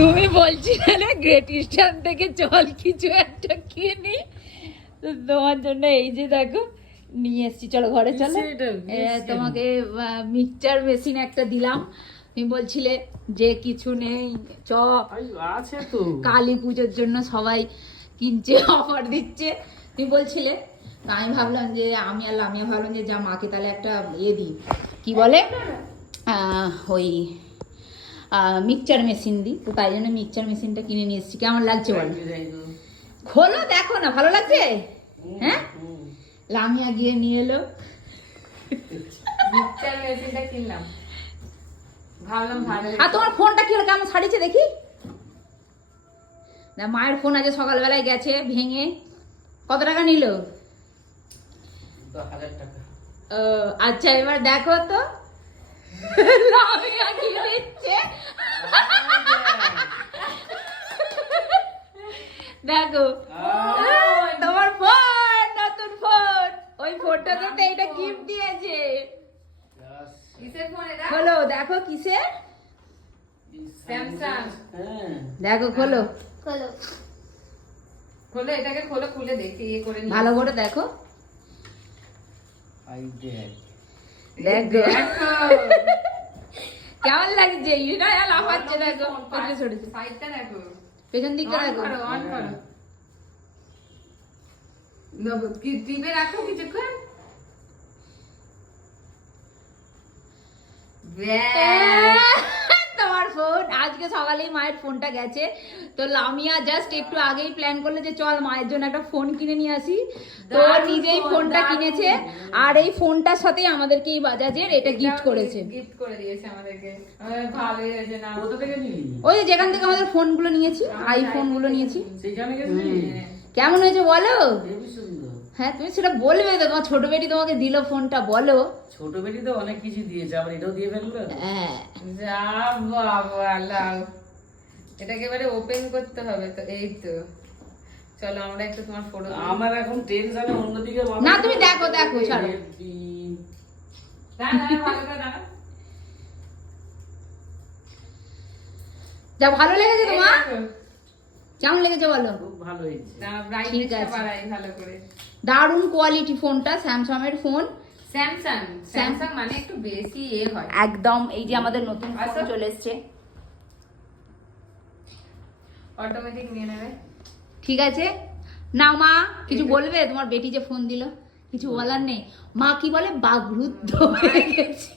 তুমি বলছিলে great eastern থেকে চল কিছু একটা কিনি, তো তোমার জন্য এই যে দেখো নিয়ে এসছি। চলো ঘরে চলো, তোমাকে মিক্সচার মেশিন একটা দিলাম। তুমি বলছিলে যে কিছু নেই, চ আছে তো, কালী পুজোর জন্য সবাই কিনছে, অফার দিচ্ছে। তুমি বলছিলে, তা আমি ভাবলাম যে আমি আর লামিয়া ভাবলাম যে যা মাকে তাহলে একটা দিই, কি বলে ওই মিক্সচার মেশিন দিই। তো তাই জন্য মিক্সচার মেশিনটা কিনে নিয়ে এসেছি। কেমন লাগছে বলো? খোলো দেখো না, ভালো লাগছে? হ্যাঁ, লামিয়া গিয়ে নিয়ে এলো মিক্সচার মেশিনটা কিনলাম, ভাবলাম ভালো। আর তোমার ফোনটা কি হলো, কেমন ছাড়িয়েছে দেখি। না, মায়ের ফোন আজ সকালবেলায় গেছে ভেঙে। কত টাকা নিল? 10,000 টাকা। আচ্ছা, এবার দেখো তো লামিয়া কি দিচ্ছে। দেখো তোমার ফোন, নতুন ফোন, ওই ফোনটাতে তো এটা গিফট দিয়েছে। কিসের ফোন এটা? খোলো দেখো কিসের। স্যামসাং। হ্যাঁ, দেখো খোলো, খোলো এটাকে, খোলো, খুলে দেখি ইয়ে করে নি। ভালো করে দেখো। দেখো দেখো কেমন লাগছে, এটা লাফাচ্ছে। দেখো পেছনে সরেছে, সাইডটা দেখো, পেছন দিকটা অন দেখো। করো, অন করো। দেবো, কি টিপে রাখো কিছুক্ষণ। ব্যাস। তোমার ফোন আজকে সকালেই মায়ের ফোনটা গেছে, তো লামিয়া জাস্ট একটু আগেই প্ল্যান করলো যে চল মায়ের জন্য একটা ফোন কিনে নিয়ে আসি। তো নিজেই ফোনটা কিনেছে, আর এই ফোনটার সাথে আমাদেরকে এই বাজাজের এটা গিফট করেছে। গিফট করে দিয়েছে আমাদেরকে। ভালোই হয়েছে না? কোথা থেকে নিলি? ওই যে যেখান থেকে আমাদের ফোনগুলো নিয়েছি, আইফোন গুলো নিয়েছি। সেইখানে গেছিলি? কেমন হয়েছে বলো? হেবি সুন্দর। হ্যাঁ, তুমি সেটা বলবে তো, তোমার ছোট বেটি তোমাকে দিল ফোনটা, বলো। ছোট বেটি তো অনেক কিছু দিয়েছে, আবার এটাও দিয়ে ফেললো। হ্যাঁ, যা বাবা, লাও। এটাকে এবারে ওপেন করতে হবে তো, এই তো। চলো আমরা একটু তোমার ফটো। আমার এখন টেনশনে অন্যদিকে ভাবনা। না, তুমি দেখো, দেখো, ছাড়ো। যা ভালো লেগেছে তোমার? কেমন লেগেছে বলো? খুব ভালো হয়েছে। ঠিক আছে। বাড়াই ভালো করে। দারুণ কোয়ালিটি ফোনটা, স্যামসাং এর ফোন। স্যামসাং, স্যামসাং মানে একটু বেশি হয়। একদম, এই যে আমাদের নতুন ফোন আচ্ছা। চলে এসেছে। অটোমেটিক নিয়ে নেবে। ঠিক আছে, না মা কিছু বলবে? তোমার বেটি যে ফোন দিল, কিছু বলার নেই। মা কি বলে, বাগরুদ্ধ হয়ে গেছে।